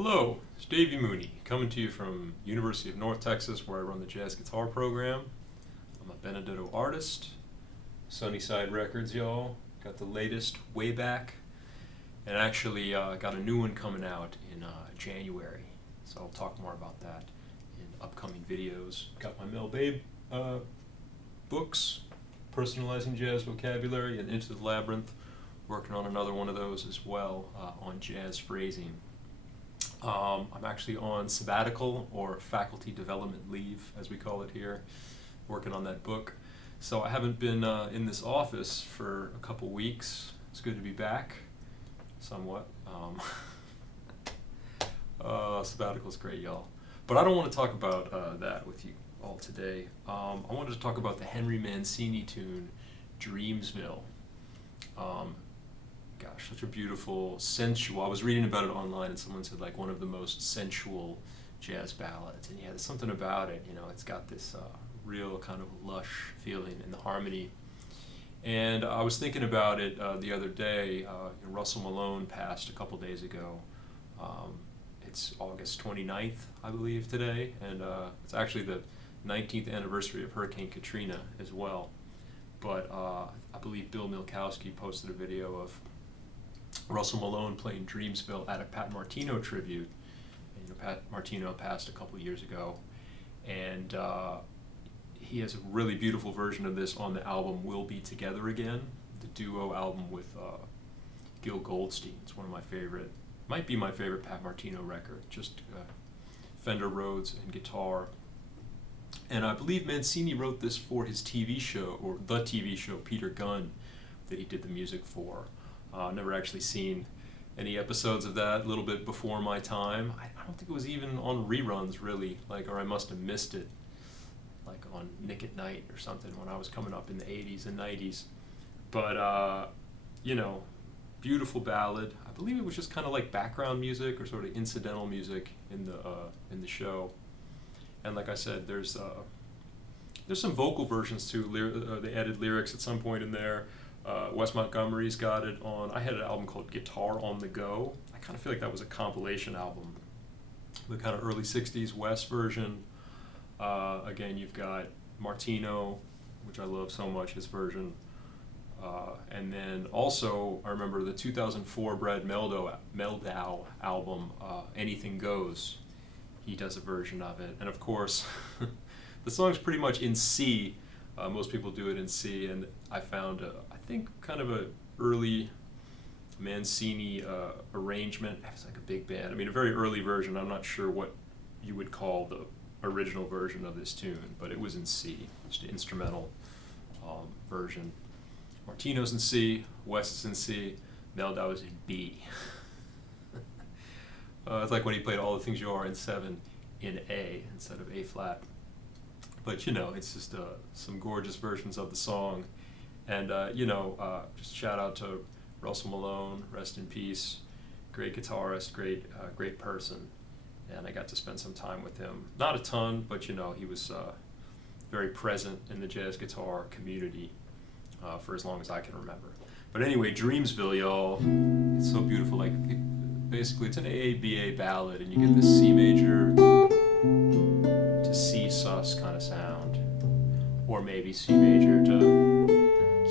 Hello, it's Davey Mooney, coming to you from University of North Texas, where I run the jazz guitar program. I'm a Benedetto artist, Sunnyside Records, y'all. Got the latest way back, and actually got a new one coming out in January, so I'll talk more about that in upcoming videos. Got my Mel Babe books, Personalizing Jazz Vocabulary, and Into the Labyrinth, working on another one of those as well on jazz phrasing. I'm actually on sabbatical, or faculty development leave, as we call it here, working on that book. So I haven't been in this office for a couple weeks. It's good to be back, somewhat. Sabbatical's great, y'all. But I don't want to talk about that with you all today. I wanted to talk about the Henry Mancini tune, Dreamsville. Gosh, such a beautiful, sensual. I was reading about it online, and someone said like one of the most sensual jazz ballads. And yeah, there's something about it. You know, it's got this real kind of lush feeling in the harmony. And I was thinking about it the other day. Russell Malone passed a couple days ago. It's August 29th, I believe, today, and it's actually the 19th anniversary of Hurricane Katrina as well. But I believe Bill Milkowski posted a video of Russell Malone playing Dreamsville at a Pat Martino tribute. And, Pat Martino passed a couple years ago, and he has a really beautiful version of this on the album We'll Be Together Again, the duo album with Gil Goldstein. It's one of my favorite, might be my favorite Pat Martino record, just Fender Rhodes and guitar. And I believe Mancini wrote this for his TV show, or the TV show Peter Gunn, that he did the music for. Never actually seen any episodes of that, a little bit before my time. I don't think it was even on reruns, really, or I must have missed it, like on Nick at Night or something when I was coming up in the 80s and 90s. But, beautiful ballad. I believe it was just kind of like background music or sort of incidental music in the show. And like I said, there's some vocal versions too. They added lyrics at some point in there. Wes Montgomery's got it on. I had an album called Guitar on the Go. I kind of feel like that was a compilation album. The kind of early 60s Wes version. Again, you've got Martino, which I love so much, his version. And then also, I remember the 2004 Brad Mehldau album, Anything Goes. He does a version of it. And of course, the song's pretty much in C. Most people do it in C, and I found, I think, kind of a early Mancini arrangement. It's like a big band. I mean, a very early version. I'm not sure what you would call the original version of this tune, but it was in C, just an instrumental version. Martino's in C, Wes is in C, Mehldau is in B. It's like when he played All the Things You Are in 7 in A instead of A flat. But it's just some gorgeous versions of the song. And just shout out to Russell Malone, rest in peace. Great guitarist, great person. And I got to spend some time with him. Not a ton, but he was very present in the jazz guitar community for as long as I can remember. But anyway, Dreamsville, y'all. It's so beautiful. Basically, it's an AABA ballad, and you get this C major to C sus kind of sound, or maybe C major to,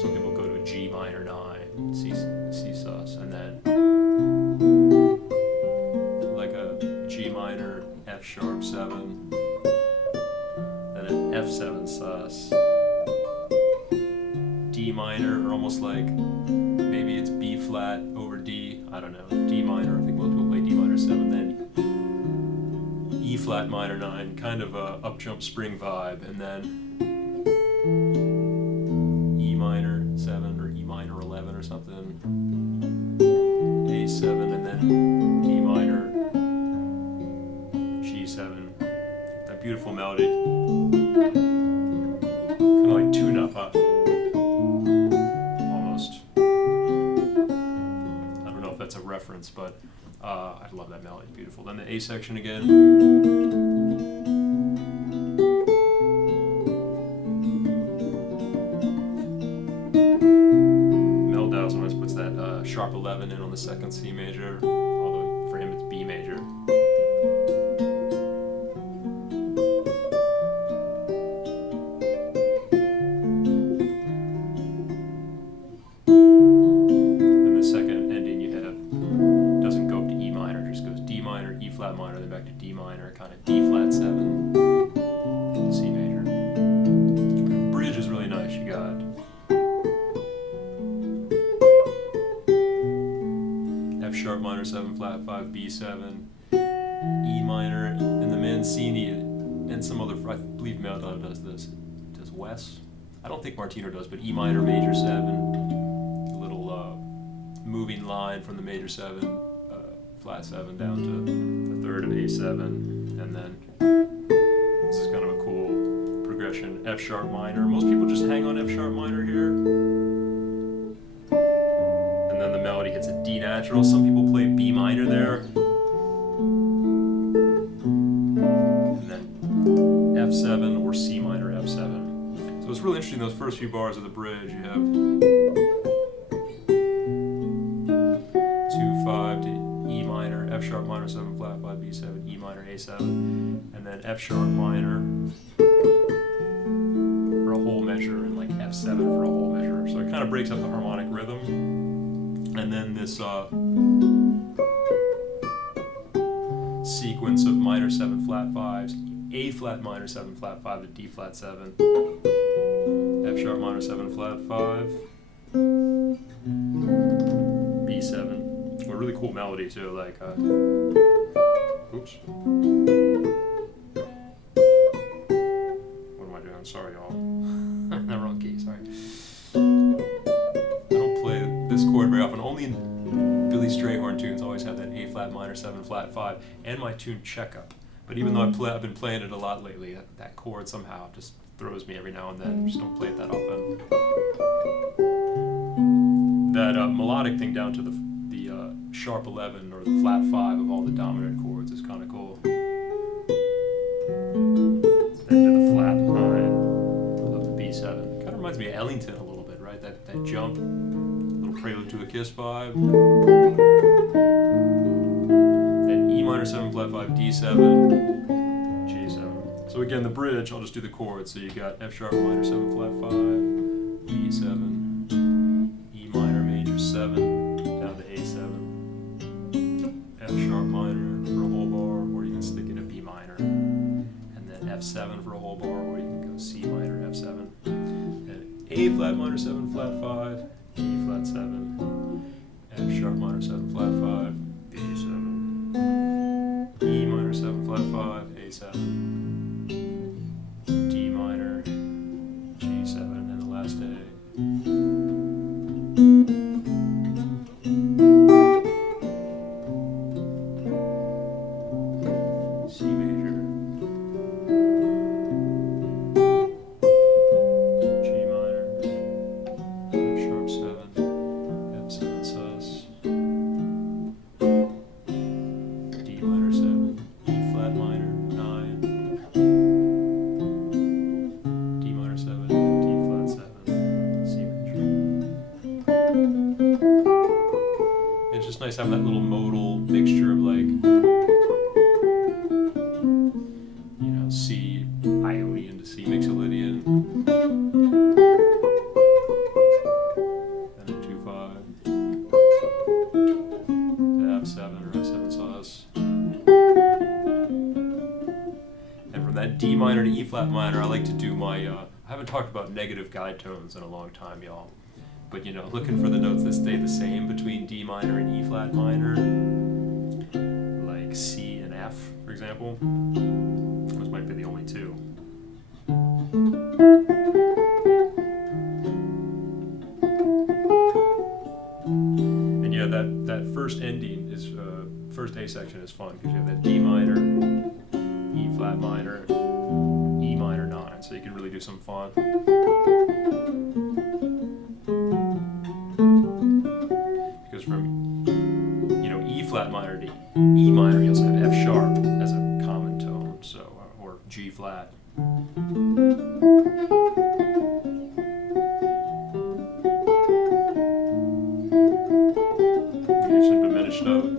some people go to a G minor 9, C sus, and then like a G minor F sharp 7, then an F7 sus, D minor, or almost like maybe it's B flat over D, I don't know, D minor, I think most people play D minor 7, then E flat minor 9, kind of a up jump spring vibe, and then E minor 7 or E minor 11 or something, A7, and then D minor, G7, that beautiful melody, kind of like tune up, huh? That's a reference, but I love that melody. Beautiful. Then the A section again. Mehldau sometimes puts that sharp 11 in on the second C major, although for him it's B major. flat minor, then back to D minor, kind of D flat 7, C major. Bridge is really nice. You got F sharp minor 7 flat 5 B7, E minor, and the Mancini and some other, I believe Mehldau does this. Does Wes? I don't think Martino does, but E minor major 7, a little moving line from the major 7, flat 7 down to the third of A7, and then this is kind of a cool progression, F sharp minor. Most people just hang on F sharp minor here, and then the melody hits a D natural. Some people play B minor there, and then F7 or C minor F7. So it's really interesting, those first few bars of the bridge. You have 2 5 to E minor, F sharp minor 7 flat 5 B7, E minor A7, and then F sharp minor for a whole measure, and like F7 for a whole measure. So it kind of breaks up the harmonic rhythm. And then this sequence of minor 7 flat 5s, A flat minor 7 flat 5 to D flat 7, F sharp minor 7 flat 5, B7. A really cool melody too, like oops. What am I doing? Sorry, y'all. I'm the wrong key, sorry. I don't play this chord very often. Only in Billy Strayhorn tunes always have that A flat minor 7 flat 5 and my tune Checkup. But even though I've been playing it a lot lately, that chord somehow just throws me every now and then. Just don't play it that often. That melodic thing down to the sharp 11 or the flat 5 of all the dominant chords is kind of cool. Then to the flat 9 of the B7. Kind of reminds me of Ellington a little bit, right? That jump, little prelude to a Kiss 5. Then E minor 7 flat 5 D7, G7. So again, the bridge, I'll just do the chords. So you got F sharp minor 7 flat 5, B7, E minor major 7, down to A7. F sharp minor for a whole bar, or you can stick in a B minor, and then F7 for a whole bar, or you can go C minor F7, and A flat minor 7 flat 5, E flat 7, F sharp minor 7 flat 5, B7, E minor 7 flat 5, A7, D minor, G7, and the last A. Nice having that little modal mixture of like, you know, C Ionian to C Mixolydian, and a 2/5 to F7 or F7 sus, and from that D minor to E flat minor, I like to do my. I haven't talked about negative guide tones in a long time, y'all. But you know, looking for the notes that stay the same between D minor and E flat minor, like C and F, for example. Those might be the only two. And yeah, that first ending is first A section is fun because you have that D minor, E flat minor, E minor 9, so you can really do some fun. From, you know, E flat minor to E minor, you also have F sharp as a common tone, so or G flat. Here's some diminished note.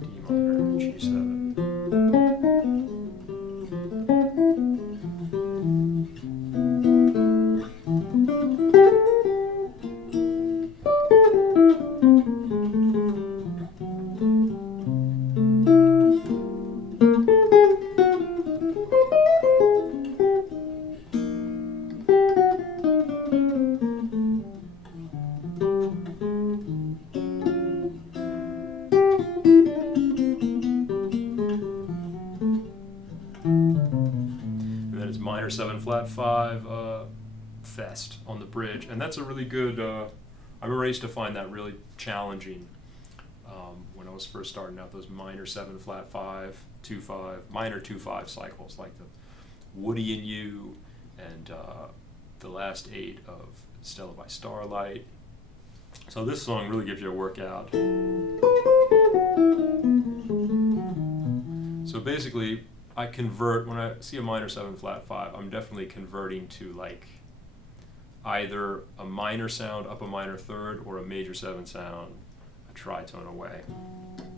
D minor, G7. minor 7 flat 5 fest on the bridge, and that's a really good. I remember I used to find that really challenging when I was first starting out. Those minor 7 flat 5, 2/5, minor 2/5 cycles, like the Woody and You, and the last 8 of Stella by Starlight. So this song really gives you a workout. So basically, I convert, when I see a minor 7 flat 5, I'm definitely converting to like either a minor sound up a minor third or a major 7 sound, a tritone away.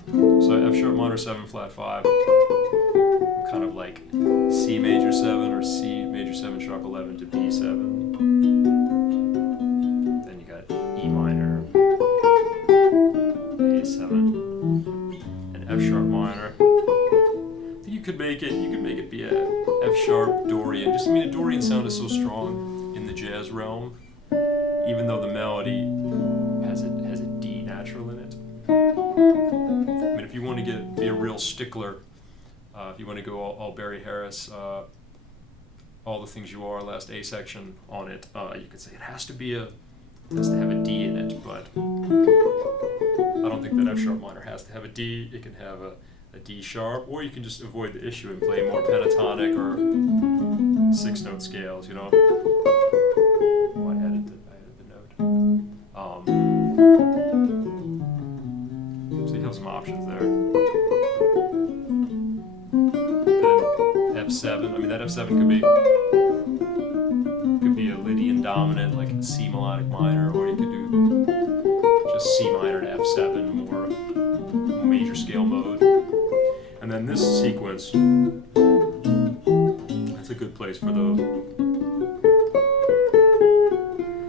So F sharp minor 7 flat 5, kind of like C major 7 or C major 7 sharp 11 to B7. Then you got E minor, A7, and F sharp minor. You could make it be a F sharp Dorian. Just, I mean, a Dorian sound is so strong in the jazz realm, even though the melody has a D natural in it. I mean, if you want to be a real stickler, if you want to go all Barry Harris, all the things you are, last A section on it, you could say it has to have a D in it, but I don't think that F sharp minor has to have a D. It can have a D sharp, or you can just avoid the issue and play more pentatonic or 6-note scales, you know. Oh, I added the note. So you have some options there. Then F7, I mean, that F7 could be a Lydian dominant, like a C melodic minor, or you could do just C minor to F7, more major scale mode. And then this sequence, that's a good place for the.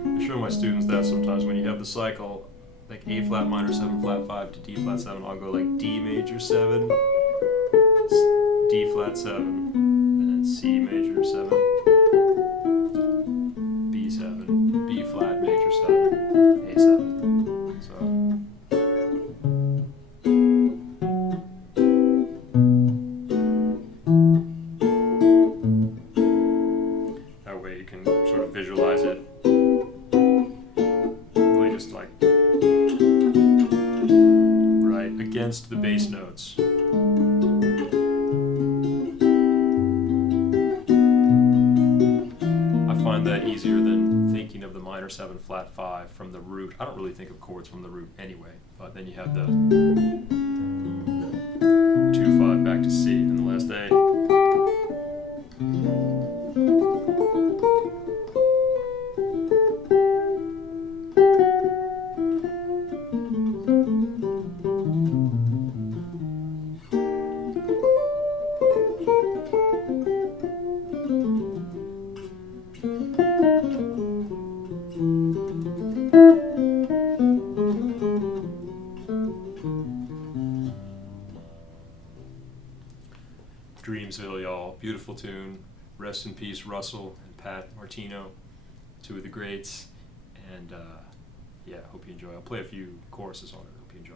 I show my students that sometimes when you have the cycle, like A flat minor 7 flat 5 to D flat 7, I'll go like D major 7, D flat 7, and then C major 7, B7, B flat major 7, A7. Visualize it really just like right against the bass notes. I find that easier than thinking of the minor 7 flat 5 from the root. I don't really think of chords from the root anyway, but then you have the 2/5 back to C and the last A. Dreamsville, y'all. Beautiful tune. Rest in peace, Russell and Pat Martino, 2 of the greats. And yeah, I hope you enjoy. I'll play a few choruses on it. Hope you enjoy